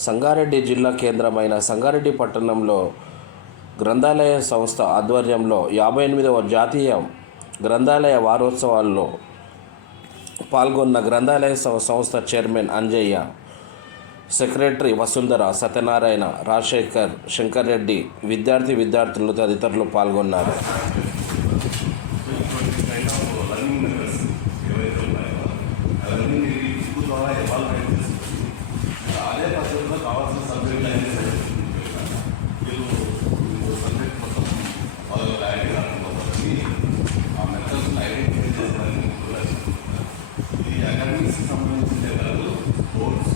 సంగారెడ్డి జిల్లా కేంద్రమైన సంగారెడ్డి పట్టణంలో గ్రంథాలయ సంస్థ ఆధ్వర్యంలో 58వ జాతీయ గ్రంథాలయ వారోత్సవాల్లో పాల్గొన్న గ్రంథాలయ సంస్థ చైర్మన్ అంజయ్య, సెక్రటరీ వసుంధర, సత్యనారాయణ, రాజశేఖర్, శంకర్ రెడ్డి, విద్యార్థులు తదితరులు పాల్గొన్నారు. అదే పద్ధతిలో కావాల్సిన సబ్జెక్టులు అన్నీ మీరు సబ్జెక్ట్ మొత్తం వాళ్ళు క్లారిటీ రాకపోతుంది. ఆ మెథడ్స్ని ఐడెంటిఫై చేసేదాన్ని ఇది అకాడమిక్స్కి సంబంధించిందే కాదు, స్పోర్ట్స్,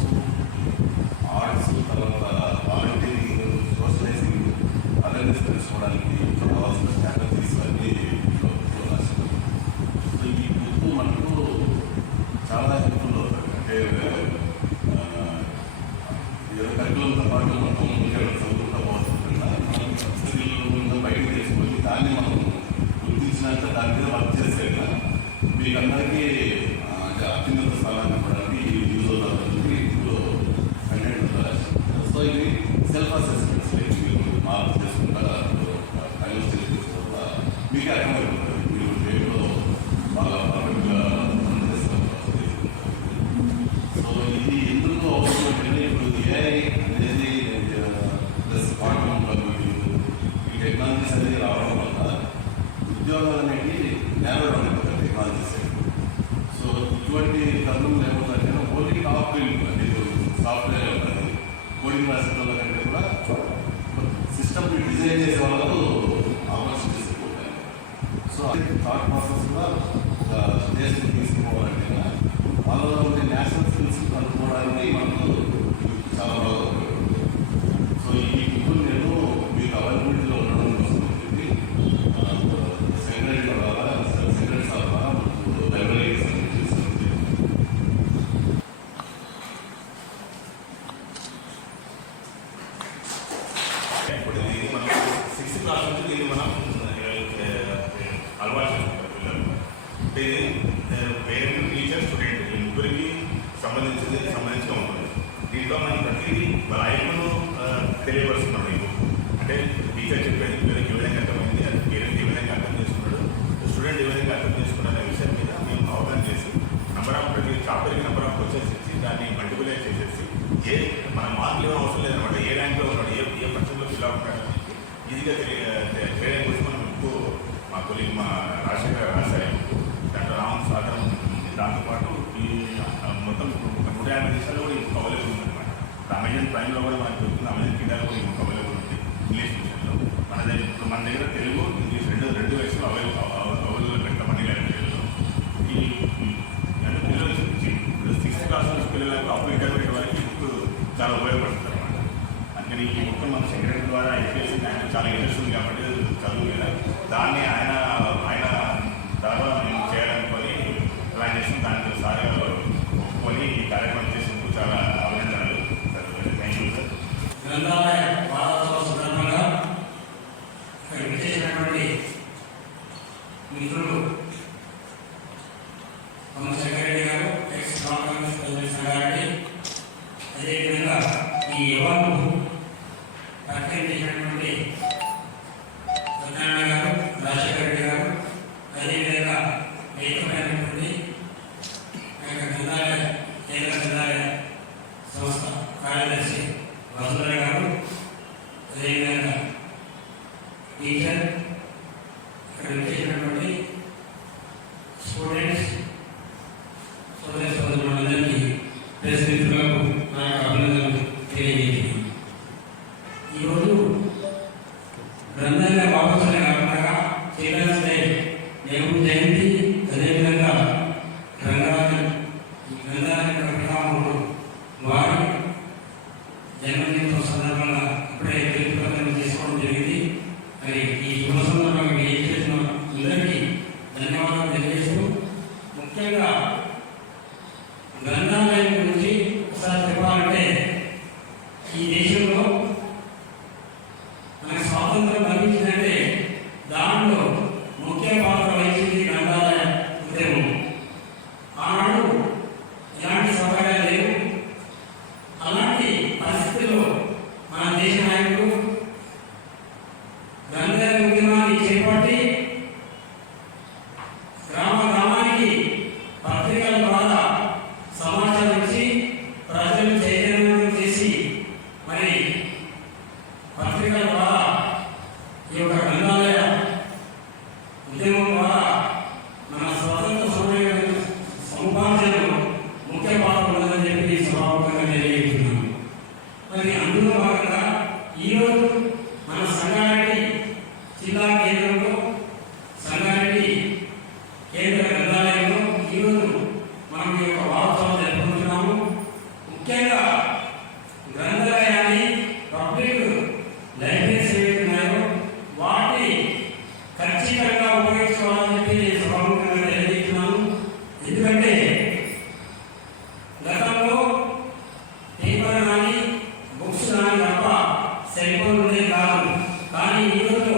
ఆర్ట్స్, తర్వాత వాలంటీరింగ్, సోషలైజింగ్, అవేర్నెస్ తెలుసుకోవడానికి కావాల్సిన స్ట్రాటజీస్ అన్నీ రాశారు. సో ఈ బుక్ మనకు చాలా హెల్ప్ఫుల్ అవుతుంది. అంటే కరికులంతో పాటు మొత్తం చదువుకుంటూ పోతుందా మనం బయటకు చేసుకొని దాన్ని మనం గుర్తించినాక దాని మీద వర్క్ చేసేట మీకు అందరికీ అత్యున్నత స్థానాన్ని ఇవ్వడానికి యూజ్ అవుతుంది. ఇప్పుడు కంటెంట్ సో ఇది సెల్ఫ్ అసెస్మెంట్స్ మీరు మార్క్ చేసుకుంటా ఫైనల్ స్టేజ్ తీసుకుంటా మీకే అర్థమైపోతుంది. మీరు దేంట్లో బాగా పర్ఫెక్ట్గా సో ఇది ఎందుకు అవసరం అంటే ఇప్పుడు ఏఐ అనేది ప్లస్ ఈ టెక్నాలజీస్ అనేది రావడం వల్ల ఉద్యోగాలు అనేవి నేరడం అయిపోతాయి టెక్నాలజీస్. సో ఇటువంటి తరుణంలో ఏమవుతుందంటే ఓన్లీ టాప్ ఫీల్డ్ అంటే సాఫ్ట్వేర్ ఉంటుంది, కోడింగ్ రాసిన వాళ్ళ కంటే కూడా సిస్టమ్ని డిజైన్ చేసే వాళ్ళకు ఆపర్చునిటీస్ పోతాయి. సో అది థాట్ ప్రాసెస్ కూడా స్టేజ్కి తీసుకుపోవాలంటే వాళ్ళలో ఉండే నేషనల్ స్కిల్స్ కనుక్కోవడానికి మనకు చాలా బాగా ఉపయోగపడుతుంది. సో ఈ బుక్ నేను మీకు అవైలబిలిటీలో ఉండడం కోసం చెప్పి సెక్రటరీ ద్వారా మనకు లైబ్రరీకి సబ్మిట్ చేస్తుంది. ఇప్పుడు ఇది మనం 6th క్లాస్ నుంచి ఇది మనం అలవాటు చేసుకుంటాం పిల్లలు. అంటే ఇది పేరెంట్, టీచర్, స్టూడెంట్ ముగ్గురికి సంబంధించిన ఉంటుంది. దీంట్లో మనం ప్రతిదీ వాళ్ళ ఐక్యను తెలియపరుస్తున్నాం. మీకు అంటే టీచర్ చెప్పేది పిల్లలకి ఏ విధంగా అర్థమైంది, అది పేరెంట్ ఏ విధంగా అర్థం చేసుకున్నాడు, స్టూడెంట్ ఏ విధంగా అర్థం చేసుకున్నాడు అనే విషయం మీద మేము అవగాహన చేసి ప్రతి చాప్టర్కి నెంబర్ ఆఫ్ క్వశ్చన్స్ ఇచ్చి దాన్ని మల్టిపులైజ్ చేసేసి మన మార్కులు ఏమో అవసరం లేదనమాట. ఏ ర్యాంక్లో ఉన్నాడు, ఏ పర్సెంట్లో ఫిల్ అవుతున్నాడు ఈజీగా తెలియడం కోసం మనం ఎక్కువ మా కొలీగ్ మా రాజశేఖర్ రాశారు. డాక్టర్ రామ్ సాగరం, దాంతోపాటు ఈ మొత్తం 150 దేశాలు కూడా ఇంకొక అవైలబుల్ ఉందన్నమాట. అమెజాన్ ప్రైమ్లో కూడా మనకు దొరుకుతుంది, అమెజాన్ కింద కూడా ఇంకొక అవైలబుల్ ఉంది ఇంగ్లీష్ విషయంలో. మన దగ్గర తెలుగు, ఇంగ్లీష్ రెండు వేసులు అవైలబుల్ పెడతాం అన్ని లాంగ్వేజ్లో. ఈ అంటే పిల్లలు 6th క్లాస్ నుంచి పిల్లలకు అప్పుడు ఇంటర్మీడియట్ వరకు ఈ బుక్ చాలా ఉపయోగపడుతుంది అనమాట. అందుకని ఈ బుక్ మన సెక్రటరీ ద్వారా ఎడ్యుకేషన్ ఆయన చాలా ఇంట్రెస్ట్ ఉంది కాబట్టి చదువు మీద దాన్ని ఆయన ద్వారా మేము చేయాలనుకొని ప్లాన్ చేసి దానికి సార్ ఒప్పుకొని ఈ కార్యక్రమం చేసినందుకు చాలా అభినందనలు. Thank you sir. గ్రంథాలయ వారోత్సవ సందర్భంగా విచ్చేసినటువంటి మిత్రులు సెక్రటరీ గారు, ఎక్స్ కాంగ్రెస్ ప్రెసిడెంట్ సంగారెడ్డి, అదేవిధంగా ఈ అవార్డు ప్రకటన చేసినటువంటి సత్యనారాయణ గారు, రాజశేఖర రెడ్డి గారు, అదేవిధంగా ఏకమైనటువంటి కేంద్ర గ్రంథాలయ సంస్థ కార్యదర్శి వసుంధర గారు, అదేవిధంగా టీచర్, ఇక్కడ వచ్చేసినటువంటి స్టూడెంట్స్, సోదరులందరికీ ప్రెస్ మిత్రులకు నా అభినందనలు తెలియజేయండి. ఈరోజు గ్రంథాలయ వారోత్సవం కాకుండా చిల్డ్రన్స్ డే, నెహ్రూ జయంతి, అదేవిధంగా గ్రంథాలయ పితామహుడు వారి జన్మదినం సందర్భంగా ఇప్పుడే తెలుగు చేసుకోవడం జరిగింది. మరి ఈ శుభ సందర్భంగా ఏం చేసిన అందరికీ ధన్యవాదాలు తెలియజేస్తూ, ముఖ్యంగా గ్రంథాలయం గురించి ఒకసారి చెప్పాలంటే పరిస్థితుల్లో మన దేశ నాయకులు గ్రంథాలయ ఉద్యమాన్ని చేపట్టి గ్రామ గ్రామానికి పత్రికల ద్వారా సమాచారం ఇచ్చి ప్రజలు చైతన్యం చేసి మరి పత్రికల ద్వారా ఈ యొక్క గ్రంథాలయ ఉద్యమం ద్వారా మన స్వతంత్ర సమయ సముపార్జనలో ముఖ్య పాత్ర ఉన్నదని చెప్పి సభాముఖంగా తెలియజేస్తున్నాను. మరి అందులో భాగంగా ఈరోజు మన సంగారెడ్డి జిల్లా కేంద్రంలో సంగారెడ్డి కేంద్ర గ్రంథాలయంలో ఈరోజు మనం ఈ యొక్క వారోత్సవం జరుపుకుంటున్నాము. ముఖ్యంగా గ్రంథాలయాన్ని పబ్లిక్ లైబ్రరీస్ ఏవైతే ఉన్నాయో వాటిని ఖచ్చితంగా ఉపయోగించుకోవాలని చెప్పి నేను సభాముఖంగా తెలియజేస్తున్నాను. ఎందుకంటే గతంలో పేపర్ కానీ బుక్స్ కానీ తప్ప సెల్ ఫోన్ ఉండేది కాదు. కానీ ఈరోజు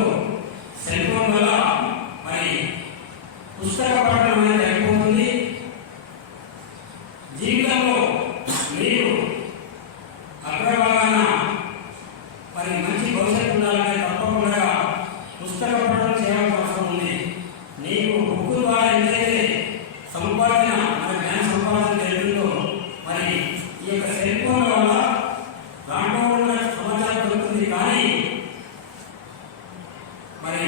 సెల్ ఫోన్ వల్ల మరి పుస్తక పఠనం అనేది అయిపోతుంది. జీవితంలో మీరు అగ్రభాగాన మరి మంచి భవిష్యత్తు ఉండాలంటే తప్పకుండా పుస్తక పఠనం చేయాల్సిన అవసరం ఉంది. నీకు బుక్ ద్వారా ఎంతైతే సంపాదన మన జ్ఞాన సంపాదన జరుగుతుందో మరి ఈ యొక్క సెల్ ఫోన్ వల్ల దాంట్లో ఉన్న సమాచారం దొరుకుతుంది. కానీ మరి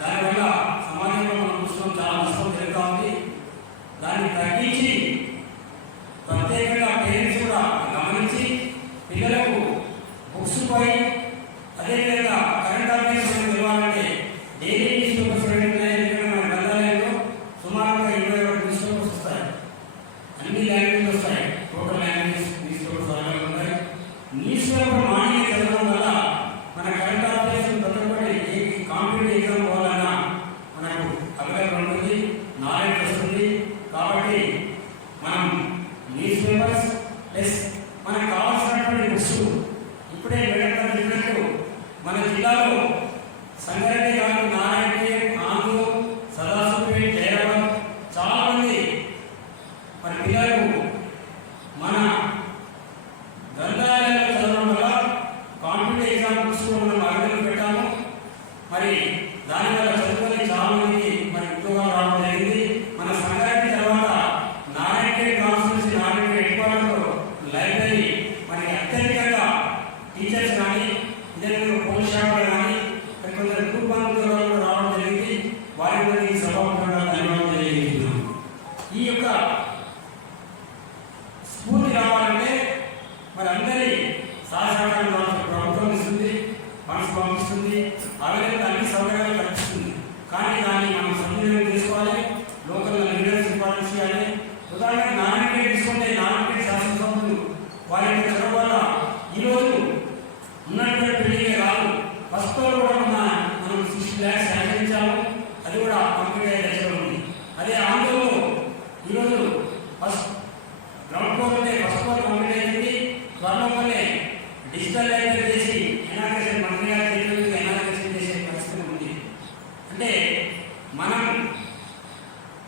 దానివల్ల సమాజంలో మన పుస్తకం చాలా నష్టం జరుగుతూ ఉంది. దాన్ని తగ్గించి ప్రత్యేకంగా పేరెంట్స్ కూడా గమనించి పిల్లలకు బుక్స్ పై అదేవిధంగా కరెంట్ అఫైర్స్ తెలవాలంటే డైలీ న్యూస్ పేపర్స్ మన గ్రంథాలయంలో సుమారుగా 21 న్యూస్ పేపర్స్ వస్తాయి. అన్ని లాంగ్వేజ్ వస్తాయి. Total language news papers available ఉన్నాయి. న్యూస్ పేపర్ మార్నింగ్ చదవడం వల్ల మన కరెంట్ అఫైర్స్ ప్రతి ఒక్కటి కాంపిటేటివ్ ఎగ్జామ్ పోవాలన్నా మనకు అవైలబుల్ ఉంటుంది, నాలెడ్జ్ వస్తుంది. కాబట్టి మనం న్యూస్ పేపర్స్ ప్లస్ మనకు కావాల్సినటువంటి బుక్స్ ఇప్పుడే మేడం చెప్పినట్టు మన జిల్లాలో సంగారెడ్డి కాదు, నారాయణపేట, ఆంధ్రు, సదాశివపేట, జయరాబాద్ చాలా మంది మరి పిల్లలు మన గ్రంథాలయాల్లో చదవడం వల్ల కాంపిటేటివ్ ఎగ్జామ్ బుక్స్ మనం అవైలబుల్ పెట్టాము. మరి దానివల్ల చదువుకొని చాలా మందికి మరి ఉద్యోగాలు రావడం జరిగింది. మన సంగారెడ్డి తర్వాత నారాయణపేట కాన్స్టిట్యూన్సీ నారాయణపేట హెడ్ క్వార్టర్లో లైబ్రరీ మరి అత్యధికంగా టీచర్స్ కానీ ఇదే పోలీస్ శాఖలు కానీ కొందరు గ్రూప్ వన్ ఉద్యోగాలు రావడం జరిగింది. వారి గురించి సభాముఖంగా ధన్యవాదాలు తెలియజేస్తున్నాను. ఈ యొక్క స్ఫూర్తి రావాలంటే మరి అందరి సహకారం ప్రభుత్వం ఇస్తుంది, ఫండ్స్ పంపిస్తుంది, అవైలబుల్ అన్ని సౌకర్యాలు కల్పిస్తుంది. కానీ దాన్ని మనం సద్వినియోగం చేసుకోవాలి. లోకల్ లీడర్స్ ఇంపార్టెన్స్ చేయాలి. ఉదాహరణకు నారాయణపేట తీసుకుంటే నారాయణపేట శాసనసభ్యులు వారి యొక్క చొరవ వల్ల ఈరోజు ఉన్నటువంటి బిల్డింగే కాదు, ఫస్ట్ ఫ్లోర్ కూడా మనం 60 lakhs సేకరించాము. అది కూడా కంప్లీట్ అయ్యే దశలో ఉంది. అదే ఆంధ్రలో ఈరోజు ఫస్ట్ గ్రౌండ్ ఫ్లోర్ ఉంటే ఫస్ట్ ఫ్లోర్ కంప్లీట్ అయింది. త్వరలోనే డిజిటల్ లైబ్రరీ చేసి ఎనాగ్రేషన్ మంత్రి గారి చేతులకు ఎనాగ్రేషన్ చేసే పరిస్థితి ఉంది. అంటే మనకు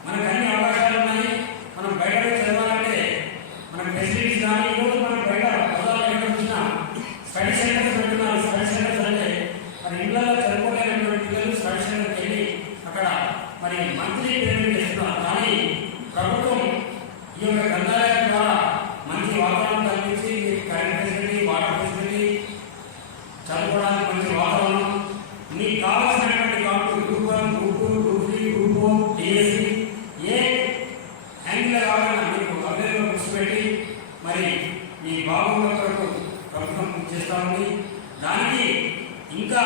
అన్ని అవకాశాలు ఉన్నాయి. మనం బయట చదవాలంటే మనకు ఫెసిలిటీస్ కానీ ఈరోజు మనం బయట పదాలు ఎక్కడ చూసినా స్టడీ సెంటర్స్ పెడుతున్నారు. స్టడీ సెంటర్స్ అంటే మరి ఇళ్ళలో చదువుకోలేనటువంటి పిల్లలు స్టడీ సెంటర్కి వెళ్ళి అక్కడ మరి మంత్లీ పేమెంట్ చేస్తున్నారు. కానీ ప్రభుత్వం ఈ యొక్క గ్రంథాలయం ద్వారా మంచి వాతావరణం కల్పించి కరెంట్ ఫెసిలిటీ, వాటర్ ఫెసిలిటీ, చదువుకోవడానికి మంచి వాతావరణం, మీకు కావాల్సినటువంటి competitive group 1, group 2, group 3, group 4, DSC ఏ యాంగిల్ కావాలన్నా మీకు అవైలబుల్ బుక్స్ పెట్టి మరి మీ బాగున్న కొరకు ప్రభుత్వం చేస్తూ ఉంది. దానికి ఇంకా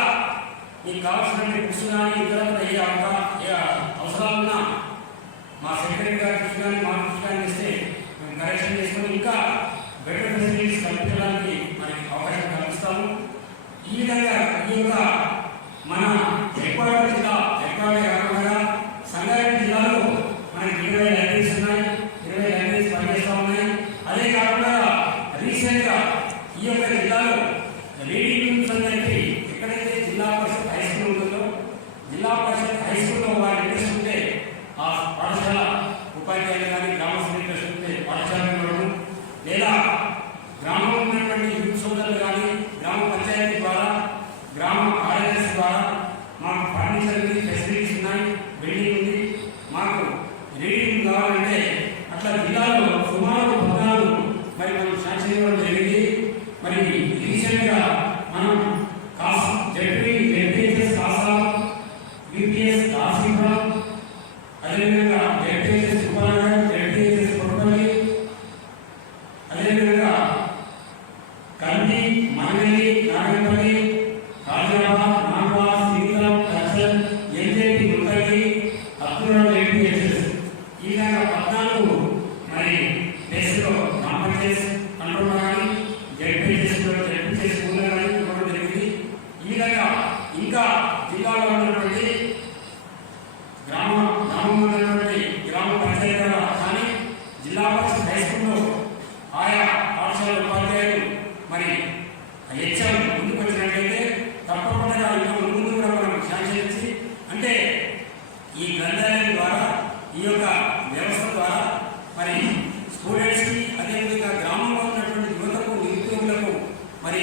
మీకు కావాల్సినటువంటి బుక్స్ కానీ ఇతర ఏ అవసరాలున్నా మా సెక్రటరీ గారి దృష్టి కానీ మా దృష్టి కానీ ఇస్తే మేము కరెక్షన్ చేసుకొని ఇంకా బెటర్ ఫెసిలిటీస్ కల్పించడానికి మనకి అవకాశం కల్పిస్తాము. ఈ విధంగా ఈ యొక్క మన ఎక్కువ జిల్లా ఎక్కువగా కాకుండా సంగారెడ్డి జిల్లాలో మనకి 20 లైబ్రరీస్ ఉన్నాయి. 20 లైబ్రరీస్ పనిచేస్తూ ఉన్నాయి. అదే కాకుండా రీసెంట్గా ఈ యొక్క జిల్లాలో రీడింగ్ రూమ్స్ అని చెప్పి ఎక్కడైతే జిల్లా పరిషత్ హై స్కూల్ ఉంటుందో జిల్లా పరిషత్ హై స్కూల్లో వారి ఇంట్రెస్ట్ ఉంటే ఆ పాఠశాల ఉపాధ్యాయులు కానీ గ్రామ ఇంట్రెస్ట్ ఉంటే పాఠశాల లేదా గ్రామంలో ఉన్నటువంటి యూత్ సోదరులు బిల్డింగ్ ఉంది. మాకు రీడింగ్ కావాలంటే అట్లా జిల్లాలో సుమారు 14 మరి మనం శాంక్షన్ ఇవ్వడం జరిగింది. మరి రీసెంట్గా మనం జెడ్పీఎస్ కాసా, యూపీఎస్ కాశీపురం, అదేవిధంగా జెడ్పీఎస్ ఉపనగర్, జెడ్పీఎస్ కొట్టపల్లి, అదేవిధంగా కంది, మంగళి, నాగపల్లి, కాజాబాద్, నాగవాడ్, శ్రీకారం, కచ్చల్, ఎల్జేపీ, ముక్కల్లి, అత్తురం, జెడ్పీఎస్ ఈ విధంగా 14 మరి ప్లేస్లో కాంపర్చేస్ కంట్రోల్ కానీ జెడ్పీఎస్ స్కూల్ కానీ ఇవ్వడం జరిగింది. ఈ విధంగా ఇంకా జిల్లాలో ఉన్నటువంటి గ్రామంలో ఉన్నటువంటి గ్రామ పంచాయతీల కానీ జిల్లా పరిషత్ హై స్కూల్లో ఆయా పాఠశాల ఉపాధ్యాయులు మరి హెచ్ఎం ముందుకు వచ్చినట్లయితే తప్పకుండా ఇంకా ముందు కూడా మనం శాంక్షన్ ఇచ్చి అంటే ఈ గ్రంథాలయం ద్వారా ఈ యొక్క వ్యవస్థ ద్వారా మరి స్టూడెంట్స్కి అదేవిధంగా గ్రామంలో ఉన్నటువంటి యువతకు నిరుద్యోగులకు మరి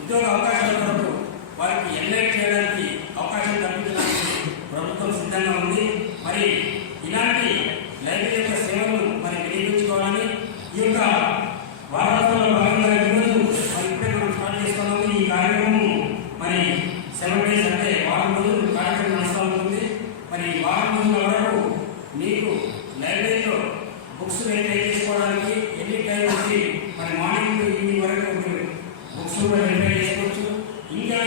ఉద్యోగ అవకాశాల కొరకు వారికి ఎన్లైట్ చేయడానికి అవకాశం కల్పించడానికి ప్రభుత్వం సిద్ధంగా ఉంది. మరి ఇలాంటి లైబ్రరీ యొక్క సేవలను మరి వినియోగించుకోవాలని ఈ యొక్క వారోత్సవాల భాగంగా ఈరోజు మరి ఇప్పుడే మనం స్టార్ట్ చేసుకున్నాము. ఈ కార్యక్రమం మరి 7 days అంటే వారం రోజులు కార్యక్రమం నడుస్తూ ఉంటుంది. మరి వారం రోజుల వరకు మీకు లైబ్రరీలో బుక్స్ వెరిఫై చేసుకోవడానికి ఎన్ని టైం వచ్చి మరి మార్నింగ్ టు ఈవినింగ్ వరకు మీరు బుక్స్ కూడా వెరిఫై చేసుకోవచ్చు. ఇంకా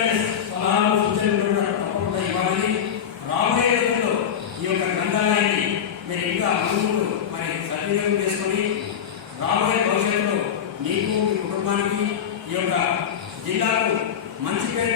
సలహాలు సూచనలు కూడా తప్పకుండా ఇవ్వాలని రాబోయే రోజుల్లో ఈ యొక్క గ్రంథాలయాన్ని మీరు ఇంకా ముందు మరి సద్వినియోగం చేసుకొని రాబోయే భవిష్యత్తులో మీకు మీ కుటుంబానికి ఈ యొక్క జిల్లాకు మంచి పేరు